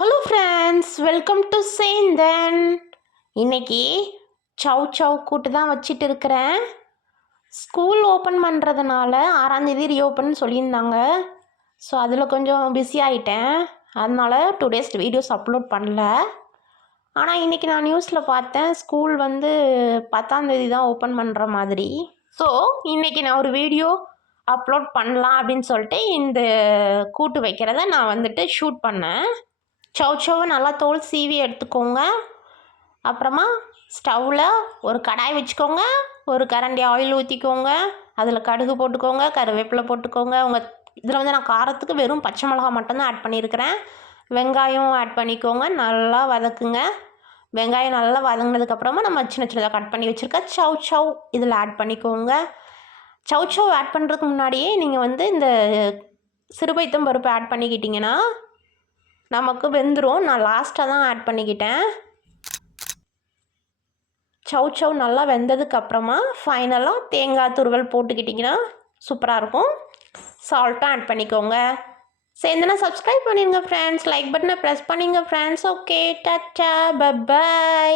Hello friends, welcome to Senthan. இன்னைக்கு chow சவ் கூட்டு தான் வச்சிட்டு இருக்கிறேன். ஸ்கூல் ஓப்பன் பண்ணுறதுனால 6ஆந்தேதி ரீஓப்பன் சொல்லியிருந்தாங்க. ஸோ அதில் கொஞ்சம் பிஸி ஆகிட்டேன். அதனால 2 டேஸ் வீடியோஸ் அப்லோட் பண்ணல. ஆனால் இன்றைக்கி நான் நியூஸில் பார்த்தேன் ஸ்கூல் வந்து 10ஆந்தேதி தான் ஓப்பன் பண்ணுற மாதிரி. ஸோ இன்றைக்கி நான் ஒரு வீடியோ அப்லோட் பண்ணலாம் அப்படின்னு சொல்லிட்டு இந்த கூட்டு வைக்கிறத நான் வந்துட்டு ஷூட் பண்ணேன். சவ் சவ்வை நல்லா தோல் சீவி எடுத்துக்கோங்க. அப்புறமா ஸ்டவ்வில் ஒரு கடாய் வச்சுக்கோங்க. ஒரு கரண்டி ஆயில் ஊற்றிக்கோங்க. அதில் கடுகு போட்டுக்கோங்க, கருவேப்பிலை போட்டுக்கோங்க. உங்கள் இதில் வந்து நான் காரத்துக்கு வெறும் பச்சை மிளகா மட்டும்தான் ஆட் பண்ணியிருக்கிறேன். வெங்காயம் ஆட் பண்ணிக்கோங்க, நல்லா வதக்குங்க. வெங்காயம் நல்லா வதங்கினதுக்கப்புறமா நம்ம சின்ன சின்னதாக கட் பண்ணி வச்சுருக்க சவ் சவ் இதில் ஆட் பண்ணிக்கோங்க. சவ் சவ் ஆட் பண்ணுறதுக்கு முன்னாடியே நீங்கள் வந்து இந்த சிறுபைத்தம் பருப்பு ஆட் பண்ணிக்கிட்டிங்கன்னா நமக்கு வெந்துடும். நான் லாஸ்ட்டாக தான் ஆட் பண்ணிக்கிட்டேன். சவ் சவ் நல்லா வெந்ததுக்கப்புறமா ஃபைனலாக தேங்காய் துருவல் போட்டுக்கிட்டிங்கன்னா சூப்பராக இருக்கும். சால்ட்டும் ஆட் பண்ணிக்கோங்க. சேர்ந்துனா சப்ஸ்கிரைப் பண்ணிடுங்க ஃப்ரெண்ட்ஸ். லைக் பட்டனை ப்ரெஸ் பண்ணிங்க ஃப்ரெண்ட்ஸ். Okay, tata, by.